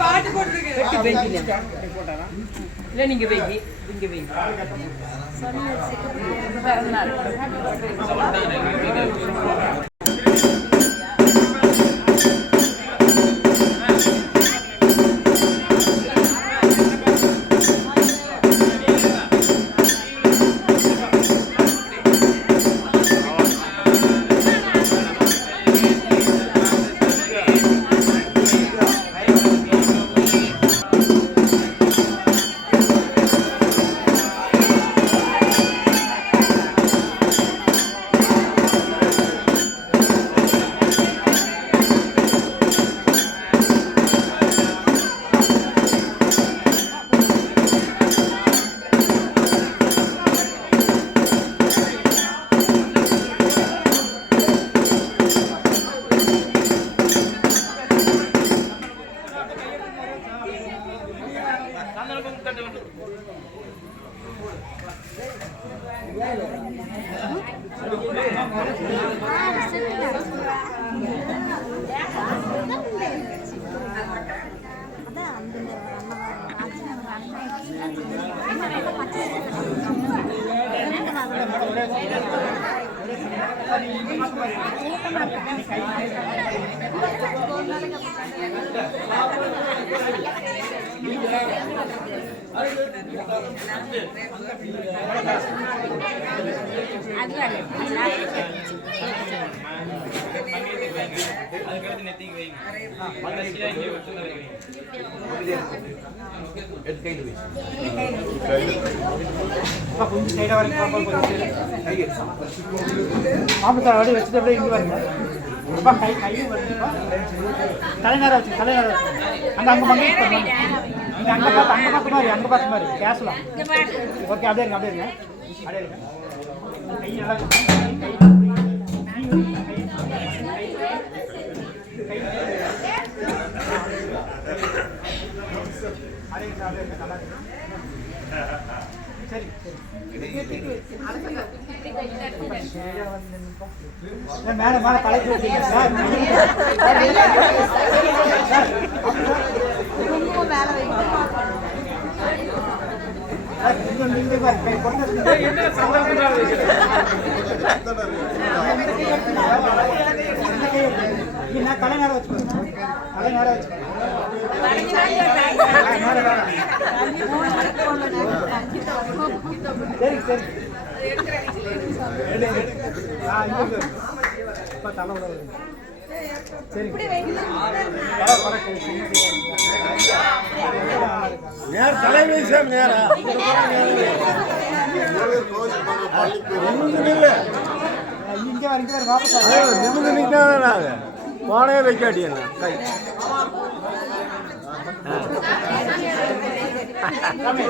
பாட்டு போட்டுருக்கு இல்லை நீங்க வைங்க இங்க வைங்க கொஞ்சம் சைடா வரைக்கும் மாமத்தார் வடி வச்சுட்டு அப்படியே இங்கே வரீங்க கை கையும் வருதுப்பா தலைநேரம் வச்சு தலைநேரம் வச்சு அங்கே அங்கே மங்கி நீங்கள் அங்கே பார்த்த மாதிரி பேசலாம் ஓகே அப்படியே இருங்க அப்படியே இருங்க கை நல்லா சரி மேல மேல தலைக்கு வைக்கீங்க சார் கலை நேரம் வச்சு கலை நேரம் வச்சு சரி சரி சரி நேர் தலைமை சார் நேரா இங்கே வரைக்கும் வாபஸ் நிமிந்து நிற்காத போனே வைக்காட்டியா கை Kami.